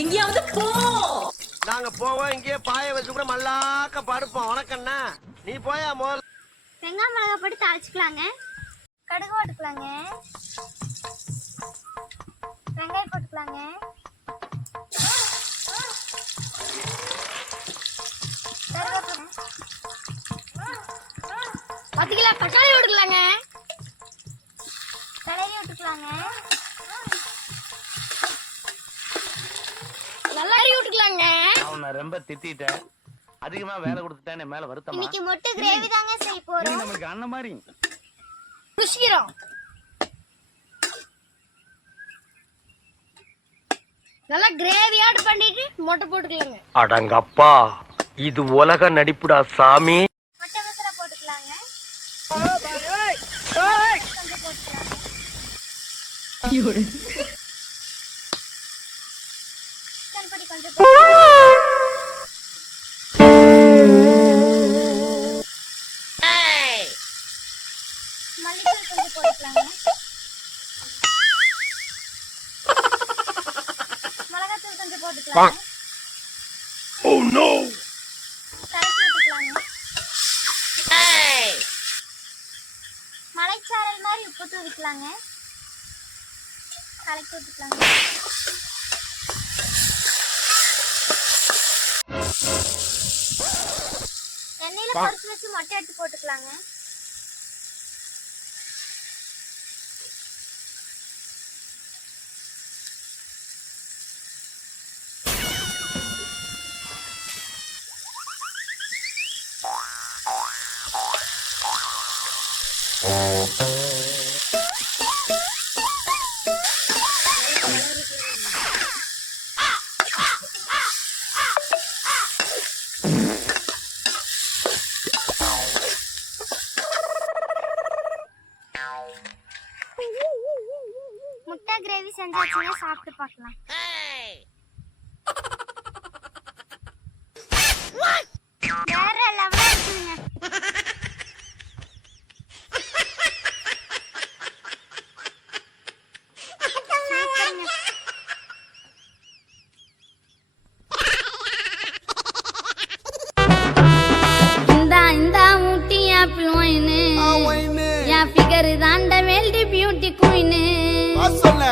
எங்கேயாவது போ. நாங்க போவோம், இங்கேயே பாய வச்சு கூட மல்லாக்க படுப்போம். வணக்கம்ண்ணா, நீ போயா முதல்ல. வெங்காயம் மிளகா போட்டு தாளிச்சுக்கலாங்க. கடுகு போட்டுக்கலாங்க. வெங்காயம் போட்டுக்கலாங்க. பத்து கிலோ தக்காளி போட்டுக்கலாங்க. கிளறி விட்டுக்கலாங்க. நல்லா விட்டுக்கலாங்க. அவனை ரொம்ப திட்டிட்டேன், அதிகமா வேலை கொடுத்துட்டேன்னு மேல வருத்தமா. இன்னைக்கு முட்டை கிரேவி தாங்க செய்ய போறோம். நமக்கு அண்ணன் மாதிரி குஷிக்கிறோம். நல்லா கிரேவி ஆட் பண்ணிட்டு முட்டை போட்டுக்கலாங்க. அடங்கப்பா, இது உலக நடிப்புடா சாமி. முட்டை மசாலா போட்டுக்கலாங்க. கொஞ்சம் போட்டுக்கலாங்க. சிக்கன் பொடி கொஞ்சம் மல்லித்தூள் கொஞ்சம் போட்டுக்கலாங்க. மிளகாத்தூள் கொஞ்சம் போட்டுக்கலாங்க. Oh no! கலக்கி விட்டுக்கலாங்க. மலைச்சாரல் மாதிரி உப்பு தூவிக்கலாங்க. கலக்கி விட்டுக்கலாங்க. எண்ணெயில பொரிச்சு வச்சு மொட்டை எடுத்து போட்டுக்கலாங்க. முட்டை கிரேவி செஞ்சாச்சுன்னா சாப்பிட்டு பார்க்கலாம். வேற லெவலா இருக்குங்க. சூப்பருங்க. இந்த ஊட்டி ஆப்பிள் ஒயினு என் ஃபிகர் தாண்ட வேல்டி பியூட்டி குயினு சொன்ன